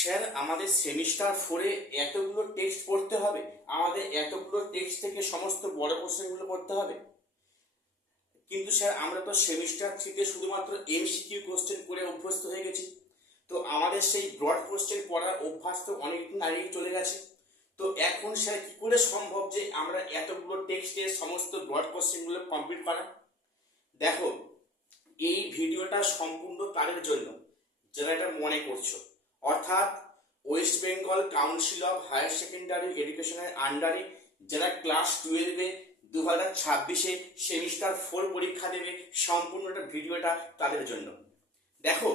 Sir আমাদের semester 4-এ এতগুলো text পড়তে হবে, আমাদের এতগুলো টেক্সট থেকে সমস্ত বড় কোশ্চেনগুলো করতে হবে। কিন্তু স্যার আমরা তো সেমিস্টার 3-তে শুধুমাত্র এমসিকিউ কোশ্চেন করে অভ্যস্ত হয়ে গেছি। তো আমাদের সেই ব্রড কোশ্চেন পড়ার অভ্যাস তো অনেকদিন আগেই চলে গেছে। তো এখন স্যার কি করে সম্ভব যে আমরা এতগুলো টেক্সটের সমস্ত ব্রড কোশ্চেনগুলো কমপ্লিট করা? দেখো, এই ভিডিওটা সম্পূর্ণ তাদের জন্য যারা এটা মনে করছো, অর্থাৎ West Bengal Council of Higher Secondary এডুকেশনের আন্ডারে যারা ক্লাস 12-এ 2026-এ সেমিস্টার 4 পরীক্ষা দেবে, সম্পূর্ণটা ভিডিওটা তাদের জন্য। দেখো,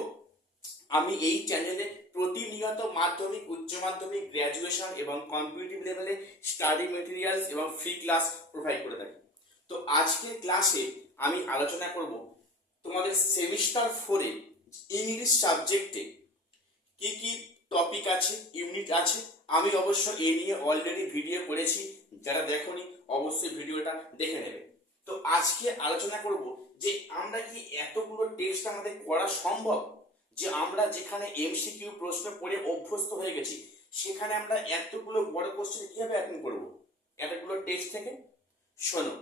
আমি এই চ্যানেলে প্রতিনিয়ত মাধ্যমিক, উচ্চ মাধ্যমিক, গ্র্যাজুয়েশন এবং কম্পিটিটিভ লেভেলে স্টাডি মেটেরিয়ালস এবং ফ্রি ক্লাস প্রোভাইড করে থাকি। তো আজকের ক্লাসে আমি আলোচনা করব তোমাদের সেমিস্টার 4-এ ইংলিশ সাবজেক্টে কি কি টপিক আছে, ইউনিট আছে। আমি অবশ্য এ নিয়ে অলরেডি ভিডিও করেছি, যারা দেখোনি অবশ্যই ভিডিওটা দেখে নেবে। তো আজকে আলোচনা করব যে আমরা কি এতগুলো টেস্ট আমাদের করা সম্ভব, যে আমরা যেখানে এমসিকিউ প্রশ্ন পড়ে অভ্যস্ত হয়ে গেছি সেখানে আমরা এতগুলো বড় কোশ্চেন কিভাবে অ্যাটেন্ড করব এতগুলো টেস্ট থেকে। শোনো,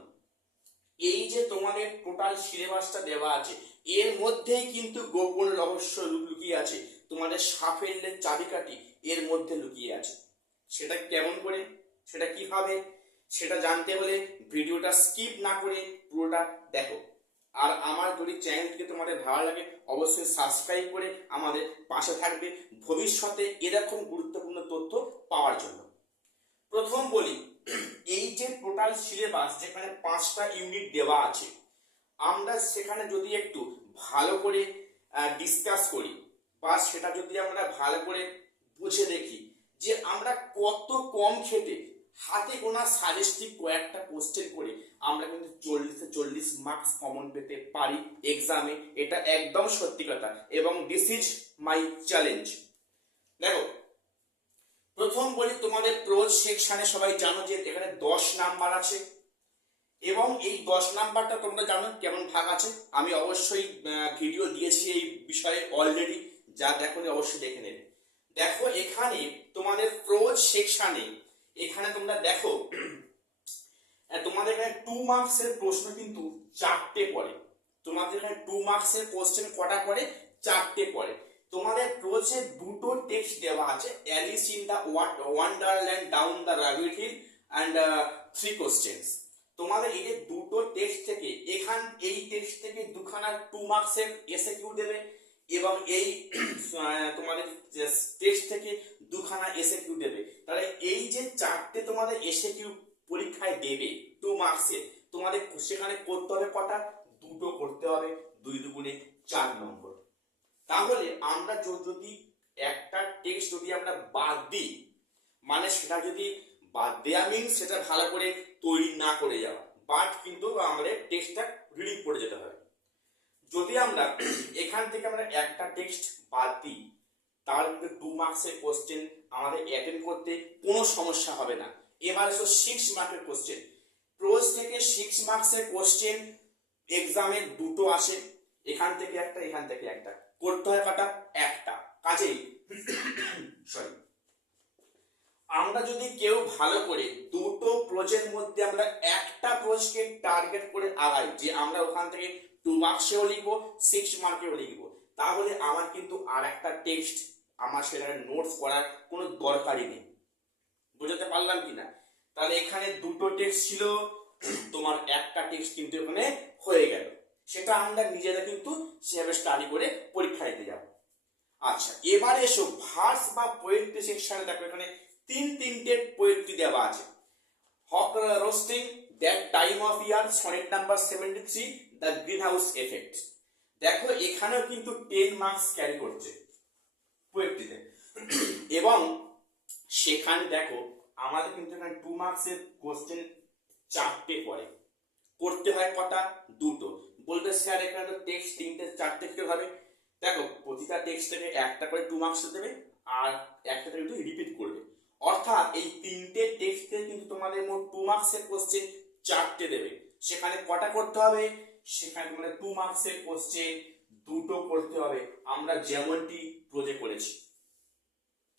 এই যে তোমাদের টোটাল সিলেবাসটা দেওয়া আছে এর মধ্যেই কিন্তু গোপন রহস্য লুকিয়ে আছে, তোমাদের সাফল্যের চাবিকাঠি এর মধ্যে লুকিয়ে আছে। সেটা কেমন করে, সেটা কিভাবে, সেটা জানতে হলে ভিডিওটা স্কিপ না করে পুরোটা দেখো। আর আমার যদি চ্যানেলটিকে তোমাদের ভালো লাগে অবশ্যই সাবস্ক্রাইব করে আমাদের পাশে থাকবে ভবিষ্যতে এরকম গুরুত্বপূর্ণ তথ্য পাওয়ার জন্য। প্রথম বলি, এই যে টোটাল সিলেবাস যেখানে 5টা ইউনিট দেওয়া আছে, আমরা সেখানে যদি একটু ভালো করে ডিসকাস করি বা সেটা যদি আমরা ভালো করে বুঝে দেখি যে আমরা কত কম খেটে হাতে গোনা সাজেস্টিভ কয়েকটা কোশ্চেন করে আমরা কিন্তু 40-40 মার্কস কমন পেতে পারি এক্সামে। এটা একদম সত্যি কথা এবং দিস ইজ মাই চ্যালেঞ্জ। দেখো, প্রথম বলি তোমাদের প্রোজ সেকশনে সবাই জানো যে এখানে 10 নাম্বার আছে এবং এই 10 নাম্বারটা তোমরা জানো কেমন ভাগ আছে। আমি অবশ্যই ভিডিও দিয়েছি এই বিষয়ে অলরেডি, যা দেখোনি অবশ্যই দেখে নেবে। দেখো, এখানে তোমাদের প্রোজ সেকশনে এখানে তোমরা দেখো তোমাদের এখানে 2 মার্কসের প্রশ্ন কিন্তু 4টে পড়ে। তোমাদের এখানে 2 মার্কসের কোশ্চেন কটা পড়ে? 4টে পড়ে। তোমাদের প্রোজে দুটো টেক্সট দেওয়া আছে, Alice in the Wonderland down the rabbit hill and 3 questions. তোমাদের এই যে দুটো টেক্সট থেকে এই টেক্সট থেকে দুখানা 2 মার্কসের এসএ কিউ দেবে এবং এই তোমাদের টেক্সট থেকে দুখানা এসএ কিউ দেবে। তাহলে এই যে 4টে তোমাদের এসএ কিউ পরীক্ষায় দেবে 2 মার্কসের, তোমাদের সেখানে করতে হবে কটা? দুটো করতে হবে, 2 দুগুণে 4 নম্বর। তাহলে আমরা যদি একটা টেক্সট যদি আমরা বাদ দিই, মানে সেটা যদি বাদ দেওয়া মিন সেটা ভালো করে তৈরি না করে যাওয়া, বাট কিন্তু আমাদের টেক্সটটা রিডিং করে যেতে হবে। যদি আমরা এখান থেকে আমরা একটা টেক্সট বাদ দিই তাহলে কিন্তু 2 মার্কসের কোশ্চেন আমাদের অ্যাটেন্ড করতে কোনো সমস্যা হবে না। এবার এসো 6 মার্কের কোশ্চেন। প্রোজ থেকে 6 মার্কসের কোশ্চেন এক্সামে দুটো আসে, এখান থেকে একটা, এখান থেকে একটা, করতে হয় কটা? একটা। কাজেই সরি, আমরা যদি কেউ ভালো করে দুটো প্রোজের মধ্যে আমরা একটা প্রোজকে টার্গেট করে আগাই যে আমরা ওখান থেকে 2 মার্কসেও লিখবো, 6 মার্কেও লিখবো, তাহলে আমার কিন্তু আর একটা টেক্সট আমার সেখানে নোটস করার কোনো দরকারই নেই। বুঝতে পারলাম কিনা? তাহলে এখানে দুটো টেক্সট ছিল, তোমার একটা টেক্সট কিন্তু এখানে হয়ে গেল। সেটা আমরা নিজেরা কিন্তু সেভাবে স্টাডি করে পরীক্ষা দিতে যাব। আচ্ছা, এবারে এসো ভার্স বা পোয়েট্রি সেকশনে। দেখো এখানে 3টে পোয়েট্রি দেওয়া আছে। হক roasting, that time of year, sonnet number 73, the green house effect. দেখো এখানেও কিন্তু 10 মার্কস ক্যারি করছে পোয়েট্রিতে এবং সেখানে দেখো আমাদের কিন্তু এখানে 2 মার্কসের কোশ্চেন 4টে পড়ে, করতে হয় কটা? দুটো। বলবে স্যার এখানে তো টেক্সট 3টে 4টে কি হবে? দেখো, প্রতিটা টেক্সট থেকে একটা করে 2 মার্কস দেবে আর একটা থেকে একটু রিপিট করবে, অর্থাৎ এই 3টে টেক্সট থেকে কিন্তু তোমাদের মোট 2 মার্কসের কোশ্চেন 4টে দেবে। সেখানে কটা করতে হবে? সেখানে তোমাদের 2 মার্কসের কোশ্চেন দুটো করতে হবে, আমরা যেমনটি প্রোজে করেছি।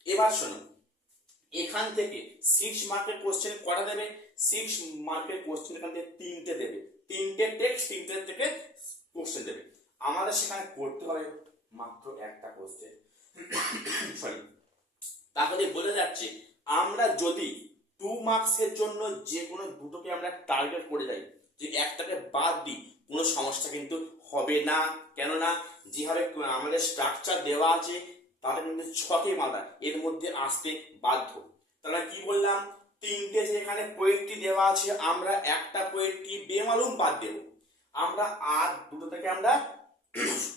এবার শোনো, এখান থেকে 6 মার্কের কোশ্চেন কটা দেবে? 6 মার্কের কোশ্চেন এখান থেকে 3টে দেবে, 3টে টেক্সট, 3টে থেকে কোশ্চেন দেবে। আমাদের সেখানে করতে হবে মাত্র একটা কোশ্চেন। সরি, তাহলে বোঝা যাচ্ছে আমরা যদি 2 মার্কসের জন্য যে কোনো দুটোকে আমরা টার্গেট করে যাই, যে একটাকে বাদ দিই, কোনো সমস্যা কিন্তু হবে না। কেননা যেভাবে আমাদের স্ট্রাকচার দেওয়া আছে তাহলে কিন্তু 6টি মাথা এর মধ্যে আসতে বাধ্য। তাহলে কি বললাম, 3টে যে এখানে পোয়েট্রি দেওয়া আছে, আমরা একটা পোয়েট্রি বেমালুম বাদ দেব, আমরা আর দুটো থেকে আমরা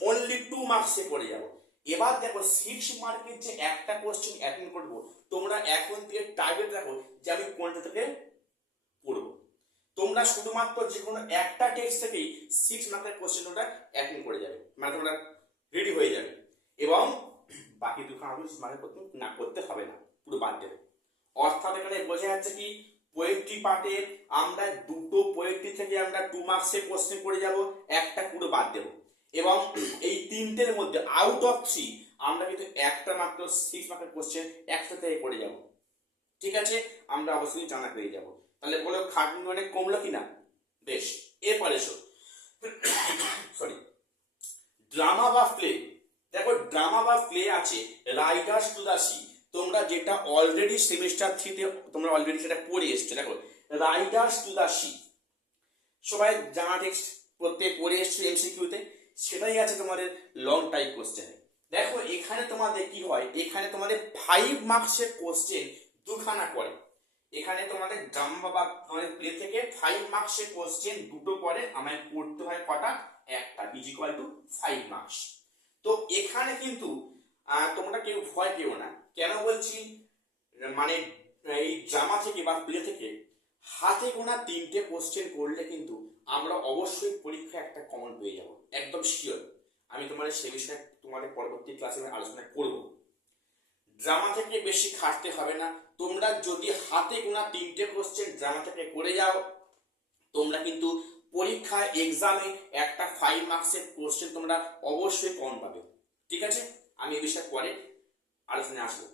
অনলি 2 মার্কসে করে যাব। এবার দেখো 6 মার্কের যে একটা কোশ্চেন অ্যাটেন্ড করব, তোমরা এখন থেকে টার্গেট রাখো যে আমি কোনটা থেকে পড়বো। তোমরা শুধুমাত্র যে কোনো একটা টেক্সট থেকেই 6 মার্কের কোশ্চেনটা অ্যাটেন্ড করে যাবে, মানে তোমরা রেডি হয়ে যাবে, এবং বাকি দুটো মার্কের না করতে হবে না, পুরো বাদ দেবে। অর্থাৎ এখানে বোঝা যাচ্ছে কি, পোয়েট্রি পার্টে আমরা দুটো পোয়েট্রি থেকে আমরা 2 মার্কসের কোশ্চেন করে যাব, একটা পুরো বাদ দেবো, এবং এই 3টের মধ্যে আউট অফ 3 আমরা কিন্তু একটা মাত্র 6 মার্কের কোশ্চেন একটা থেকে করে যাব। ঠিক আছে, আমরা অবশ্যই জানা পেয়ে যাব। তাহলে বলো খাটনি অনেক কমলো কিনা? বেশ, এরপরে এসো, সরি, ড্রামা বা প্লে। দেখো ড্রামা বা প্লে আছে রাইটার্স টু দ্য সি, তোমরা যেটা অলরেডি সেমিস্টার 3তে তোমরা অলরেডি সেটা পড়ে এসছো। দেখো রাইটার্স টু দ্য সি, সবাই জানা টেক্সট প্রত্যেক পড়ে এসছো এমসিকিউতে, সেটাই আছে তোমাদের লং টাইপ কোশ্চেনে। দেখো এখানে তোমাদের কি হয়, এখানে তোমাদের 5 মার্কসের কোশ্চেন দুখানা করে। এখানে তোমাদের ড্রামা বা তোমাদের প্লে থেকে 5 মার্কসের কোশ্চেন দুটো পড়ে, আমায় পড়তে হয় কটা? একটা, ইজ ইকুয়াল টু 5 মার্কস। তো এখানে কিন্তু তোমরা কেউ ভয় পেও না। কেন বলছি, মানে এই ড্রামা থেকে বা প্লে থেকে হাতে গোনা 3টে কোশ্চেন করলে কিন্তু আমরা অবশ্যই পরীক্ষায় একটা কমন পেয়ে যাব, একদম শিওর। আমি তোমাদের সে বিষয়ে তোমাদের পরবর্তী ক্লাসে আমি আলোচনা করব। ড্রামা থেকে বেশি খাটতে হবে না, তোমরা যদি হাতে গোনা 3টে কোশ্চেন ড্রামা থেকে করে যাও, তোমরা কিন্তু পরীক্ষায় এক্সামে একটা 5 মার্কসের কোশ্চেন তোমরা অবশ্যই কমন পাবে। ঠিক আছে, আমি এই বিষয়ে পরে আলোচনায় আসবো।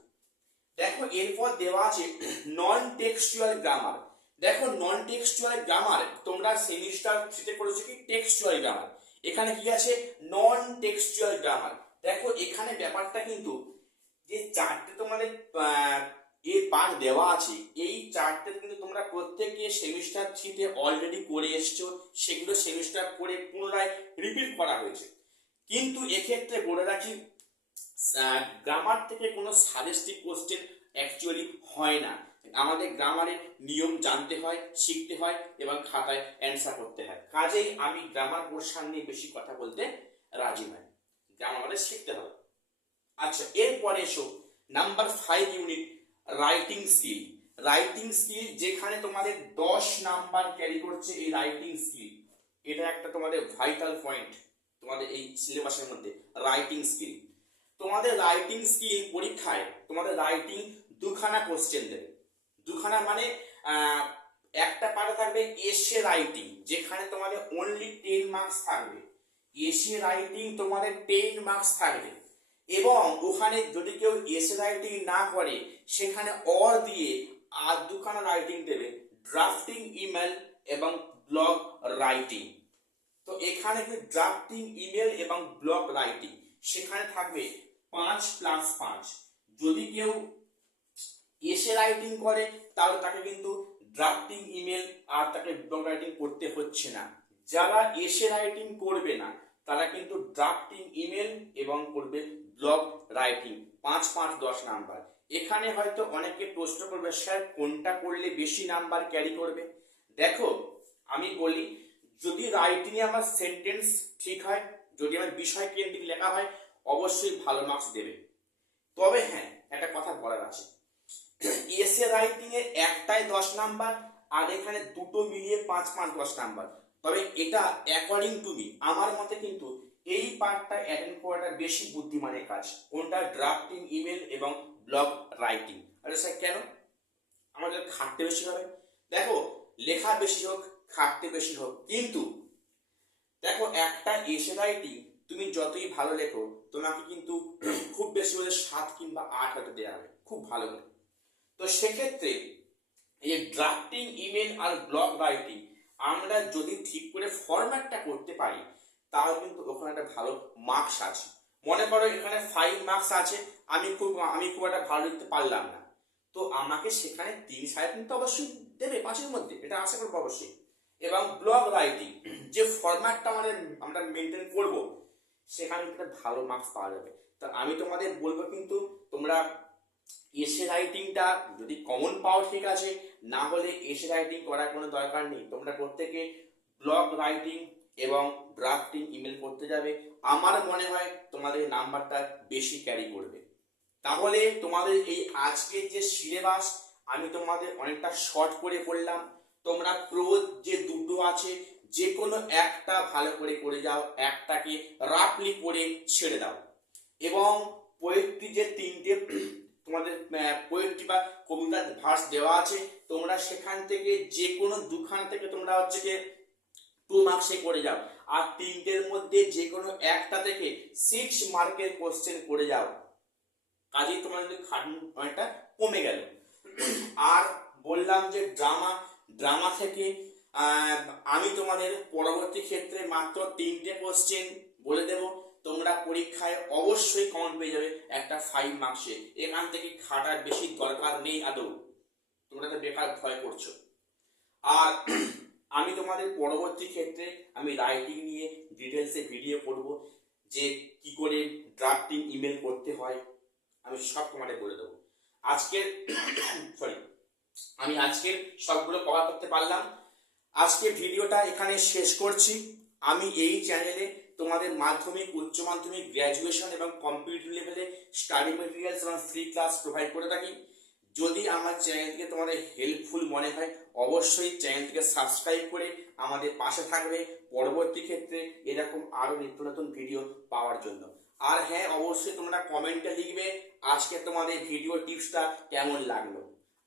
দেখো এরপর দেওয়া আছে নন টেক্সচুয়াল গ্রামার। দেখো নন টেক্সচুয়াল গ্রামার তোমরা সেমিস্টার 3তে করেছো কি টেক্সচুয়াল গ্রামার, এখানে কি আছে নন টেক্সচুয়াল গ্রামার। দেখো এখানে ব্যাপারটা কিন্তু যে 4টে তোমাদের এর পার্ট দেওয়া আছে, এই 4টে কিন্তু তোমরা প্রত্যেকে সেমিস্টার 3তে অলরেডি করে এসছো, সেগুলো সেমিস্টার 4-এ পুনরায় রিপিট করা হয়েছে। কিন্তু এক্ষেত্রে বলে রাখি, গ্রামার থেকে কোনো সাজেস্টিভ কোশ্চেন অ্যাকচুয়ালি হয় না। আমাদের গ্রামারের নিয়ম জানতে হয়, শিখতে হয়, এবং খাতায় অ্যান্সার করতে হয়। কাজেই আমি গ্রামার পোর্শন নিয়ে বেশি কথা বলতে রাজি নই, গ্রামার আমাদের শিখতে হবে। আচ্ছা, এরপরে এসো number 5 unit writing skill. Writing skill যেখানে তোমাদের 10 নাম্বার ক্যারি করছে এই রাইটিং স্কিল, এটা একটা তোমাদের ভাইটাল পয়েন্ট তোমাদের এই সিলেবাসের মধ্যে, রাইটিং স্কিল। তোমাদের রাইটিং স্কিল পরীক্ষায় তোমাদের রাইটিং দুখানা কোশ্চেন দেবে, দুখানা মানে একটা পার্টে থাকবে এসে রাইটিং, যেখানে তোমাদের অনলি 10 মার্কস থাকবে, এসে রাইটিং তোমাদের 10 মার্কস থাকবে, এবং ওখানে যদি কেউ এসে রাইটিং না করে সেখানে অর দিয়ে আর দুখানা রাইটিং দেবে, ড্রাফটিং, ইমেল এবং ব্লগ রাইটিং। তো এখানে ড্রাফটিং, ইমেল এবং ব্লগ রাইটিং সেখানে থাকবে 5+5। যদি কেউ এসে রাইটিং করে তাহলে তাকে কিন্তু ড্রাফটিং, ইমেল আর তাকে ব্লগ রাইটিং করতে হচ্ছে না। যারা এসে রাইটিং করবে না তারা কিন্তু ড্রাফটিং, ইমেল এবং করবে ব্লগ রাইটিং, 5-5-10 নাম্বার। এখানে হয়তো অনেকে প্রশ্ন করবে, স্যার কোনটা করলে বেশি নাম্বার ক্যারি করবে? দেখো আমি বলি, যদি রাইটিং এ আমার সেন্টেন্স ঠিক হয়, যদি আমার বিষয় কেন্দ্রিক লেখা হয়, অবশ্যই ভালো মার্কস দেবে। তবে হ্যাঁ, একটা কথা বলার আছে, এসে রাইটিং এ একটাই 10 নাম্বার, আর এখানে দুটো মিলিয়ে 5-5-10 নাম্বার। তবে এটা অ্যাকর্ডিং টু মি, আমার মতে কিন্তু এই পার্টটা অ্যাটেন্ড করাটা বেশি বুদ্ধিমানের কাজ, কোনটা ড্রাফটিং, ইমেল এবং ব্লগ রাইটিং। আরে স্যার কেন? আমাদের খাটতে বেশি হবে। দেখো লেখা বেশি হোক, খাটতে বেশি হোক, কিন্তু দেখো একটা এসে রাইটিং তুমি যতই ভালো লেখো তোমাকে কিন্তু খুব বেশি হলে 7 কিংবা 8 হয়তো দেওয়া হবে খুব ভালো করে। তো সেক্ষেত্রে এই ড্রাফটিং ইমেল আর ব্লগ রাইটিং আমরা যদি ঠিক করে ফরম্যাটটা করতে পারি তাহলে কিন্তু ওখানে একটা ভালো মার্কস আছে। মনে করো এখানে 5 মার্কস আছে, আমি খুব একটা ভালো লিখতে পারলাম না, তো আমাকে সেখানে 3 সাড়ে 3 তো অবশ্যই দেবে 5-এর মধ্যে, এটা আশা করবো অবশ্যই। এবং ব্লগ রাইটিং যে ফরম্যাটটা আমরা মেনটেন করব সেখানে একটা ভালো মার্কস পাওয়া যাবে। তা আমি তোমাদের বলবো কিন্তু তোমরা এসে রাইটিংটা যদি কমন পাও ঠিক আছে, না হলে এসে রাইটিং করার কোনো দরকার নেই। তোমরা প্রত্যেকে ব্লগ রাইটিং এবং ড্রাফটিং ইমেল করতে যাবে, আমার মনে হয় তোমাদের নাম্বারটা বেশি ক্যারি করবে। তাহলে তোমাদের এই আজকের যে সিলেবাস আমি তোমাদের অনেকটা শর্ট করে করলাম, তোমরা প্রোজ যে দুটো আছে যে কোনো একটা ভালো করে করে যাও, একটাকে রাফলি করে ছেড়ে দাও। এবং পোয়েট্রি যে 3টে তোমাদের পোয়েট্রি বা কবিতার ভার্স দেওয়া আছে, তোমরা সেখান থেকে যে কোনো দুখান থেকে তোমরা হচ্ছে কি 2 মার্কসে করে যাও, আর 3টের মধ্যে যে কোনো একটা থেকে 6 মার্কের কোশ্চেন করে যাও, কাজেই তোমাদের খাটনি অনেকটা কমে গেল। আর বললাম যে ড্রামা থেকে আমি তোমাদের পরবর্তী ক্ষেত্রে মাত্র 3টে কোশ্চেন বলে দেব, তোমরা পরীক্ষায় অবশ্যই কমন পেয়ে যাবে একটা 5 মার্কসে, এখান থেকে খাটার বেশি দরকার নেই আদৌ, তোমরা তো বেকার ভয় করছো। আর আমি তোমাদের পরবর্তী ক্ষেত্রে আমি রাইটিং নিয়ে ডিটেলসে ভিডিও করব, যে কি করে ড্রাফটিং ইমেল করতে হয় আমি সব তোমাদের বলে দেবো। আজকের আমি আজকের সবগুলো কভার করতে পারলাম। আজকে ভিডিওটা এখানে শেষ করছি। আমি এই চ্যানেলে তোমাদের মাধ্যমিক, উচ্চ মাধ্যমিক, গ্র্যাজুয়েশন এবং কম্পিউটার লেভেলে স্টাডি মেটেরিয়ালস এবং ফ্রি ক্লাস প্রোভাইড করে থাকি। যদি আমার চ্যানেলটিকে তোমাদের হেল্পফুল মনে হয় অবশ্যই চ্যানেলটিকে সাবস্ক্রাইব করে আমাদের পাশে থাকবে পরবর্তী ক্ষেত্রে এরকম আরো নিত্য নতুন ভিডিও পাওয়ার জন্য। আর হ্যাঁ, অবশ্যই তোমরা কমেন্টে লিখবে আজকে তোমাদের ভিডিও টিপসটা কেমন লাগলো।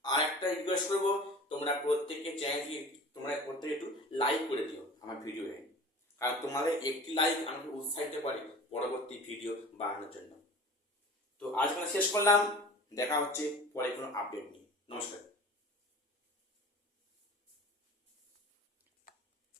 আর একটা রিকোয়েস্ট করবো, তোমরা প্রত্যেককে চ্যানেলটি তোমরা প্রত্যেকে একটু লাইক করে দিও আমার ভিডিওে, কারণ তোমাদের একটি লাইক আমাকে উৎসাহিত করে পরবর্তী ভিডিও বানানোর জন্য। তো আজকে শেষ করলাম, দেখা হচ্ছে পরে কোনো আপডেট নিয়ে। নমস্কার।